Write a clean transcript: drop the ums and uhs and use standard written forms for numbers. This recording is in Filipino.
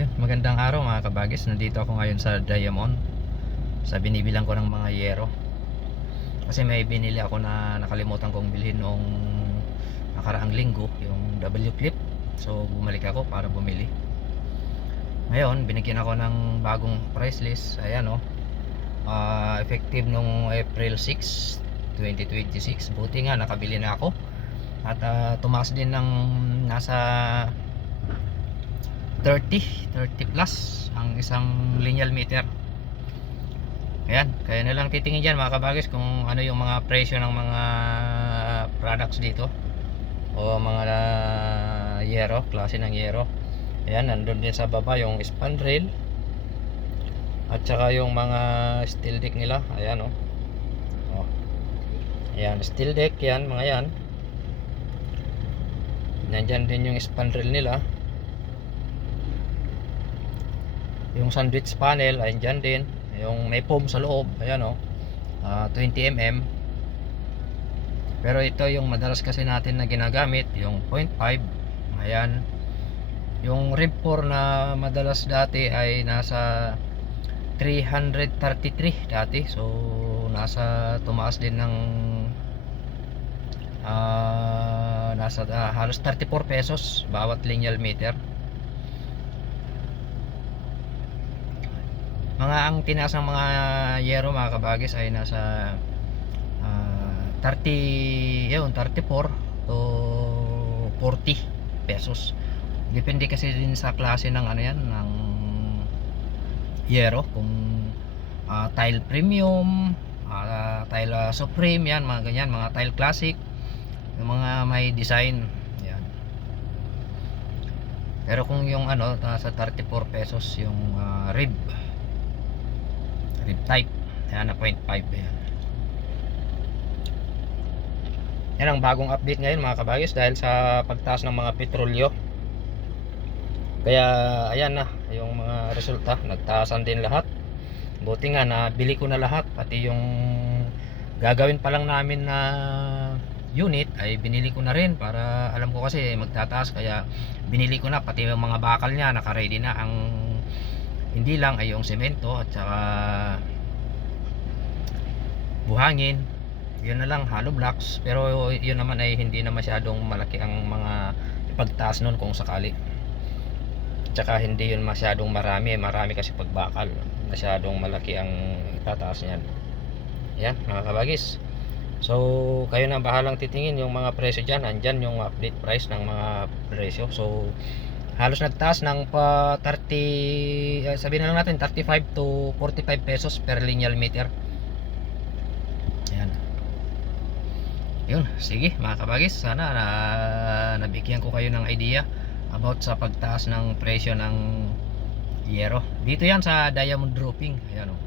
Yun, magandang araw mga kabagis. Nandito ako ngayon sa Diamond sa binibilang ko ng mga yero. Kasi may binili ako na nakalimutan kong bilhin noong nakaraang linggo, yung W-clip. So bumalik ako para bumili. Ngayon binigyan ako ng bagong price list. Ayan o, effective nung April 6, 2026. Buti nga nakabili na ako. At tumaas din ng nasa 30 plus ang isang lineal meter. Ayan, kaya na lang titingin dyan mga kabagis kung ano yung mga presyo ng mga products dito o mga yero, klase ng yero. Ayan, nandun din sa baba yung spandrel at saka yung mga steel deck nila. Ayan o, oh. Ayan, steel deck yan, mga yan. Nandyan din yung spandrel nila. Yung sandwich panel ay dyan din, yung may foam sa loob, ayan o, 20mm. Pero ito yung madalas kasi natin na ginagamit, yung 0.5. Ayan, yung rib 4 na madalas dati ay nasa 333 dati. So nasa tumaas din ng nasa halos 34 pesos bawat lineal meter. Ang tinaas ng mga yero mga kabagis ay nasa 34 to 40 pesos. Depende kasi din sa klase ng ano yan, ng yero, kung tile premium, tile supreme yan, mga ganyan, mga tile classic, yung mga may design yan. Pero kung yung ano, sa 34 pesos yung rib type, yan na 0.5. Yan ang bagong update ngayon mga kabagis dahil sa pagtaas ng mga petrolyo. Kaya ayan na yung mga resulta, nagtaasan din lahat. Buti nga nabili ko na lahat, pati yung gagawin pa lang namin na unit ay binili ko na rin, para alam ko kasi magtataas, kaya binili ko na pati yung mga bakal niya, naka-ready na. Ang hindi lang ay yung semento at saka buhangin, yun na lang, hollow blocks. Pero yun naman ay hindi na masyadong malaki ang mga ipagtaas nun kung sakali. Tsaka hindi yun masyadong marami kasi pag bakal masyadong malaki ang itataas niyan. Yan mga kabagis. So kayo na bahalang titingin yung mga presyo dyan. Andyan yung update price ng mga presyo. So halos nagtaas ng pa 30, sabihin na lang natin 35 to 45 pesos per lineal meter. Ayan. Yun, sige mga kabagis, sana nabigyan ko kayo ng idea about sa pagtaas ng presyo ng yero. Dito yan sa diamond dropping. Ayan o.